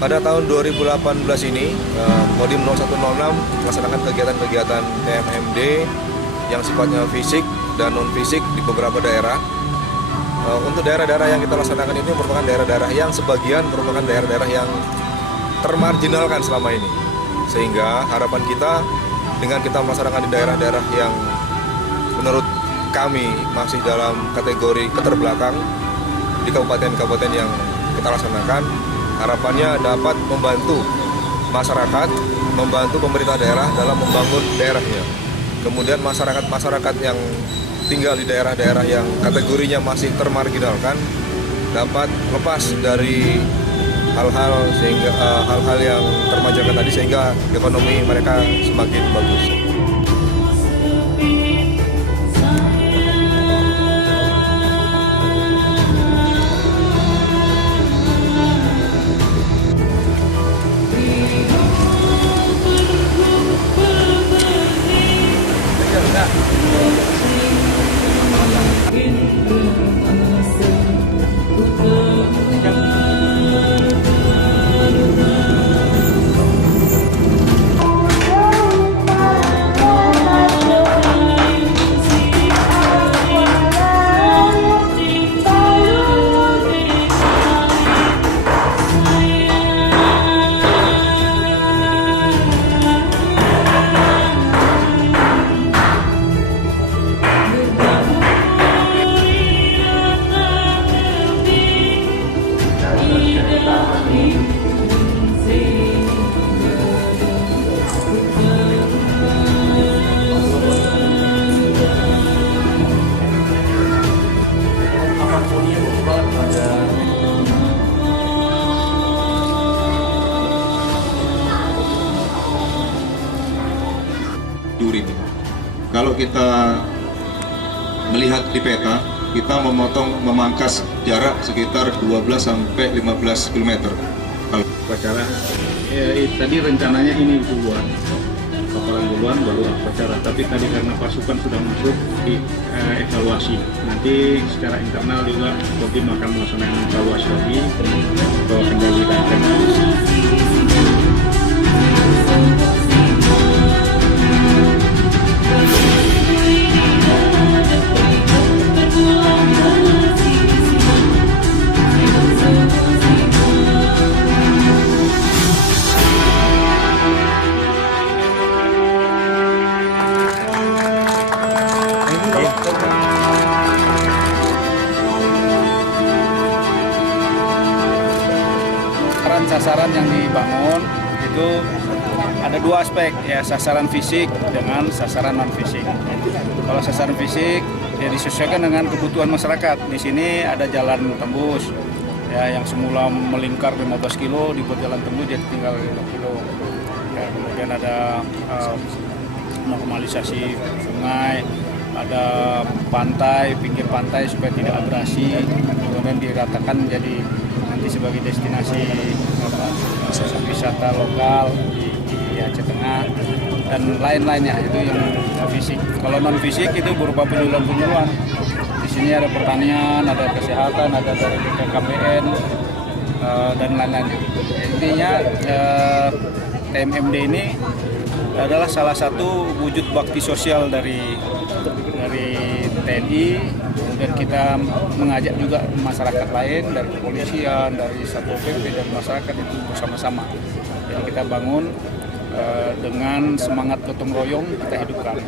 Pada tahun 2018 ini, Kodim 0106 melaksanakan kegiatan-kegiatan TMMD yang sifatnya fisik dan non-fisik di beberapa daerah. Untuk daerah-daerah yang kita laksanakan ini merupakan daerah-daerah yang sebagian merupakan daerah-daerah yang termarginalkan selama ini. Sehingga harapan kita dengan kita melaksanakan di daerah-daerah yang menurut kami masih dalam kategori keterbelakang di kabupaten-kabupaten yang kita laksanakan, harapannya dapat membantu masyarakat, membantu pemerintah daerah dalam membangun daerahnya. Kemudian masyarakat-masyarakat yang tinggal di daerah-daerah yang kategorinya masih termarginalkan dapat lepas dari hal-hal yang termarginalkan tadi, sehingga ekonomi mereka semakin bagus. Kalau kita melihat di peta, kita memangkas jarak sekitar 12 sampai 15 km. Kalau upacara, tadi rencananya ini duluan, paparan duluan baru upacara. Tapi tadi karena pasukan sudah masuk di evaluasi. Nanti secara internal juga Kodim akan melaksanakan evaluasi lagi bahwa kendali dan kondisi. Sasaran yang dibangun itu ada dua aspek, ya, sasaran fisik dengan sasaran non fisik. Kalau sasaran fisik ya disesuaikan dengan kebutuhan masyarakat. Di sini ada jalan tembus, ya, yang semula melingkar 15 kilo dibuat jalan tembus jadi tinggal 5 kilo. Ya, kemudian ada normalisasi sungai, ada pantai, pinggir pantai supaya tidak abrasi, kemudian diratakan menjadi nanti sebagai destinasi wisata lokal di Aceh Tengah dan lain-lainnya. Itu yang fisik. Kalau non fisik itu berupa penyuluhan-penyuluhan. Di sini ada pertanian, ada kesehatan, ada dari BKKBN dan lain-lain. Intinya TMMD ini adalah salah satu wujud bakti sosial dari TNI. Kemudian kita mengajak juga masyarakat lain dari kepolisian, dari Satpol PP dan masyarakat itu bersama-sama. Jadi kita bangun dengan semangat gotong royong, kita hidupkan.